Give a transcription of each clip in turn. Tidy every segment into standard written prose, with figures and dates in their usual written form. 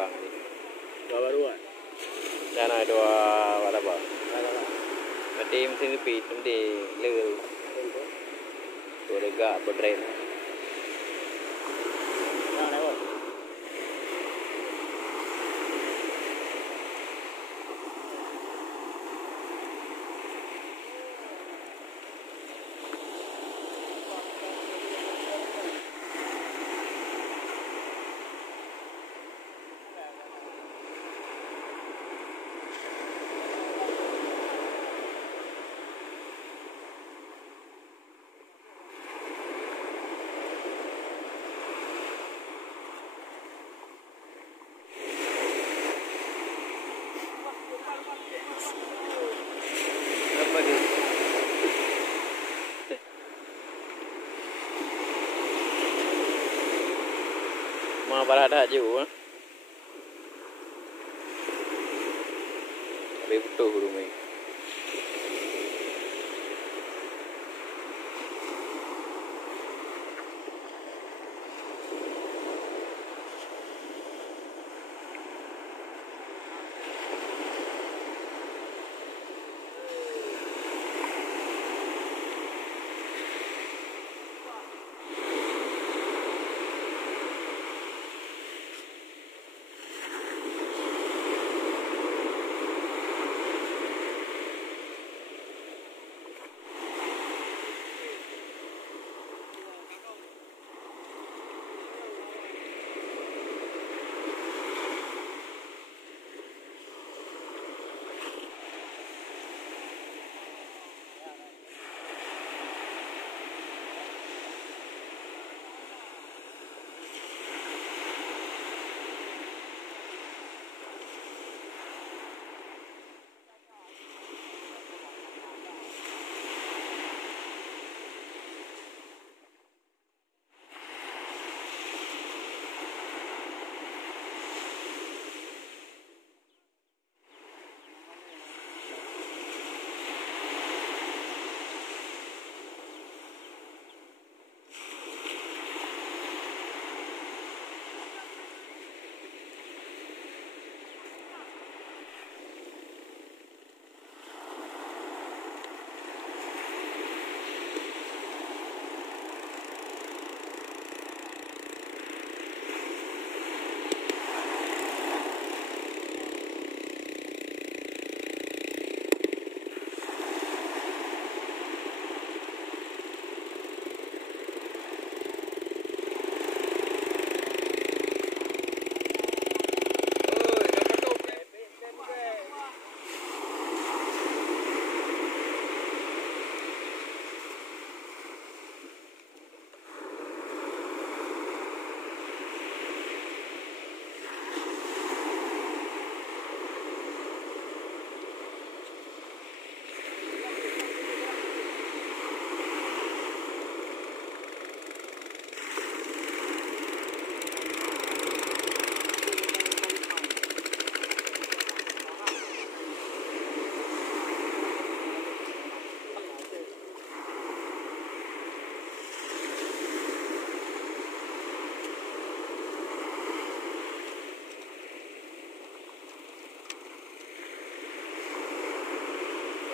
bang ni. Dua baruan. Jangan ada wala bang. Nanti mesin speed nanti leu. Tu lega berdren. Jangan lewat. Apa ni? Ma barada je ah. Betul rumah.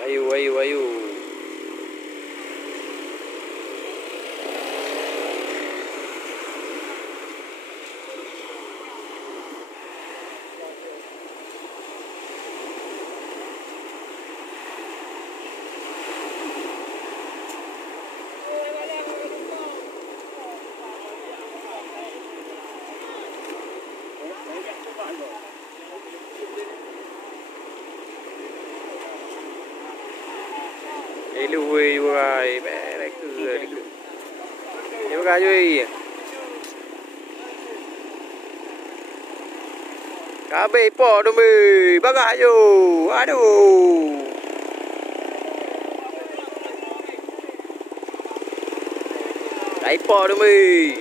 Ayu. Lui hoài bé này cười đi. Em gà duy. Cá bê bỏ đâu mì, bác gà dù, aduh. Cái bỏ đâu mì.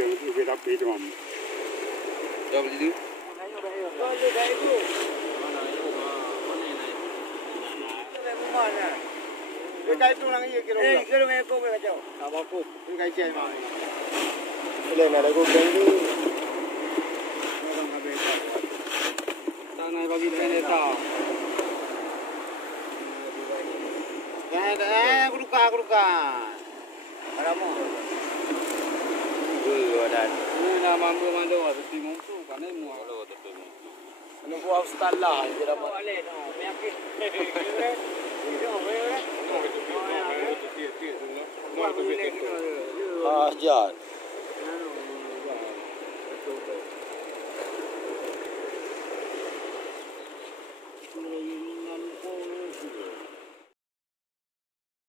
yang lebih rapi tu. Jawab dulu. Dekat itu lang iya kira. Kira may ko ba kacau? Apa ko? Dekat cai mah. Boleh nak lagu bengki. Tanah bagi peneta. Kuruka. Ada mo. Dan Ni nama mando ada timung tu kan ni mu. kalau tapi Ano ko Australia kira mo. Ale no, meyakin. Jan.